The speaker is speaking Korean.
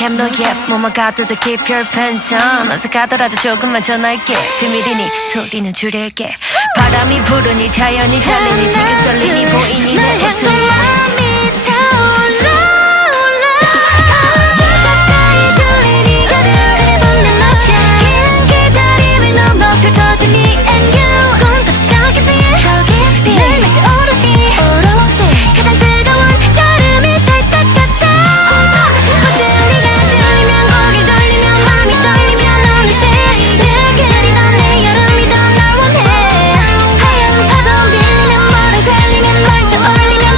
Keep no yep 뭐만 가도 keep your pants on 어색하더라도 조금만 전할게 비밀이니 소리는 줄일게 바람이 부르니 자연이 달리니 지금 떨림이 보이니 내